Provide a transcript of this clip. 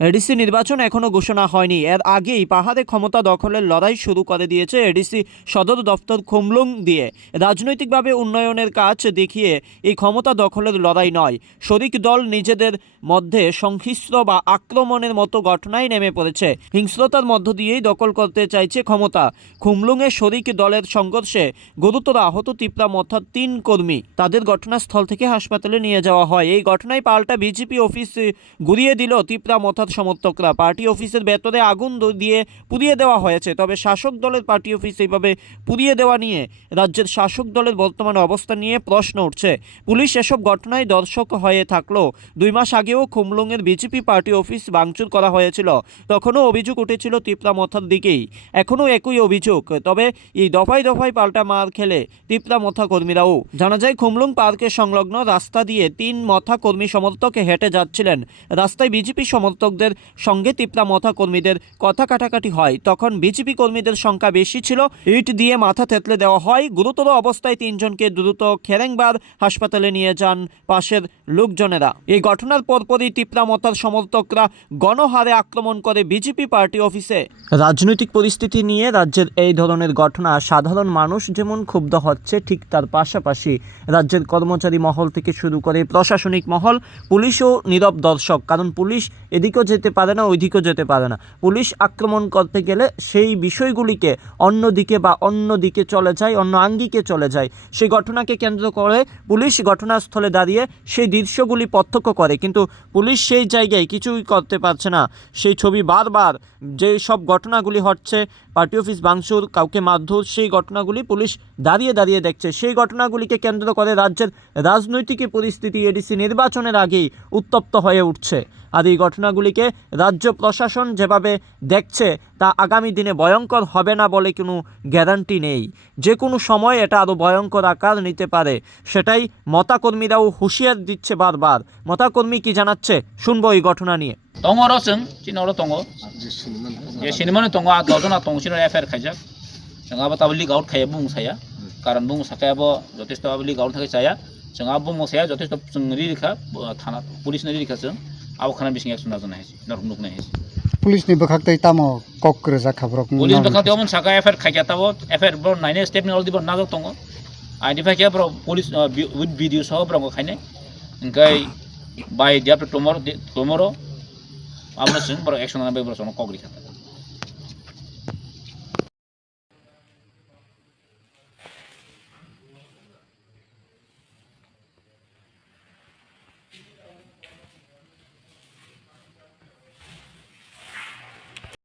ADC নির্বাচন এখনও ঘোষণা হয়নি। এর আগেই পাহাড়ে ক্ষমতা দখলের লড়াই শুরু করে দিয়েছে এডিসি সদর দপ্তর খুমলুং দিয়ে। রাজনৈতিকভাবে উন্নয়নের কাজ দেখিয়ে এই ক্ষমতা দখলের লড়াই নয়, শরিক দল নিজেদের মধ্যে সংহিস্র বা আক্রমণের মতো ঘটনায় নেমে পড়েছে। হিংস্রতার মধ্য দিয়েই দখল করতে চাইছে ক্ষমতা। খুমলুংয়ে শরিক দলের সংঘর্ষে গুরুতর আহত তিপ্রা মথার 3 কর্মী, তাদের ঘটনাস্থল থেকে হাসপাতালে নিয়ে যাওয়া হয়। এই ঘটনায় পাল্টা বিজেপি অফিস গুড়িয়ে দিল তিপ্রা মথার সমর্থকরা। পার্টি অফিসের ভেতরে আগুন দিয়ে পুড়িয়ে দেওয়া হয়েছে। তবে শাসক দলের পার্টি অফিস এইভাবে পুড়িয়ে দেওয়া নিয়ে রাজ্যের শাসক দলের বর্তমান অবস্থা নিয়ে প্রশ্ন উঠছে। পুলিশ এসব ঘটনায় দর্শক হয়ে থাকলেও 2 মাস আগেও খুমলুংয়ের বিজেপি পার্টি অফিস ভাঙচুর করা হয়েছিল। তখনও অভিযোগ উঠেছিল তিপ্রা মথার দিকেই। এখনও একই অভিযোগ, তবে এই দফায় দফায় পাল্টা মার খেলে তিপ্রা মথা কর্মীরাও। জানা যায় খুমলুং পার্কের সংলগ্ন রাস্তা দিয়ে 3 মথা কর্মী সমর্থক হেঁটে যাচ্ছিলেন। রাস্তায় বিজেপি সমর্থকদের সঙ্গে তিপ্রা মথা কর্মীদের কথা কাটাকাটি হয়। তখন বিজেপি কর্মীদের সংখ্যা বেশি ছিল, ইট দিয়ে মাথা থেতলে দেওয়া হয়। গুরুতর অবস্থায় 3 জনকে দ্রুত খেরেংবার হাসপাতালে নিয়ে যান পাশের লোকজনেরা। এই ঘটনার পরপরই তিপ্রা মথার সমর্থকরা গণহারে আক্রমণ করে বিজেপি পার্টি অফিসে। রাজনৈতিক পরিস্থিতি নিয়ে রাজ্যের এই ধরনের ঘটনা সাধারণ মানুষ যেমন ক্ষুব্ধ হচ্ছে, ঠিক তার পাশাপাশি রাজ্যের কর্মচারী মহল থেকে শুরু করে প্রশাসনিক মহল, পুলিশও নীরব দর্শক। কারণ পুলিশ এদিকেও যেতে পারে না, ওইদিকেও যেতে পারে না। পুলিশ আক্রমণ করতে গেলে সেই বিষয়গুলিকে অন্যদিকে বা অন্যদিকে চলে যায়, অন্য আঙ্গিকে চলে যায়। সেই ঘটনাকে কেন্দ্র করে পুলিশ ঘটনাস্থলে দাঁড়িয়ে সেই দৃশ্যগুলি প্রত্যক্ষ করে, কিন্তু পুলিশ সেই জায়গায় কিছুই করতে পারছে না। সেই ছবি বারবার যে সব ঘটনাগুলি হচ্ছে, পার্টি অফিস ভাঙচুর, কাউকে মারধর, সেই ঘটনাগুলি পুলিশ দাঁড়িয়ে দাঁড়িয়ে দেখছে। সেই ঘটনাগুলিকে কেন্দ্র করে রাজ্যের রাজনৈতিক পরিস্থিতি এডিসি নির্বাচনের আগেই উত্তপ্ত হয়ে উঠছে। আর এই ঘটনাগুলিকে রাজ্য প্রশাসন যেভাবে দেখছে তা আগামী দিনে ভয়ঙ্কর হবে না বলে কোনো গ্যারান্টি নেই। যে কোনো সময় এটা আরও ভয়ঙ্কর আকার নিতে পারে, সেটাই মতাকর্মীরাও হুঁশিয়ার দিচ্ছে বারবার। মতাকর্মী কি জানাচ্ছে শুনবো এই ঘটনা নিয়ে। দঙরসং চিনর দङ যে সিনেমানো দङ আ গজনা দङ সিনর এফআইআর খাইজাক जोंहा ताबो लिग आउट खाया बुंनो साया कारण बुंनो साखायाबो जथेस्थ लिग आउट थाखाय साया जोंहा बुंनो साया जथेस्थ जों रिरिखा थाना पुलिसनि रिरिखा जों आव खाना बिसिं एक्सन नाजानो हायसि नरमुक नाय हायसि पुलिसनि बखाक्तै तामो कक्र जाखाब्रक पुलिस बखाक्तै अमन साखा एफआईआर खाया ताबो एफआईआर ब्रो नाइने स्टेपनि अलदि ब्रो नाजाक दङ आइडेन्टिफाइ खाया ब्रो पुलिस विथ भिडिअ सह ब्रो खायने ओंखाय बाय डे आफ्टर टुमरो आमनो जों ब्रो एक्सन नाय ब्रो सनो कग्रि खाता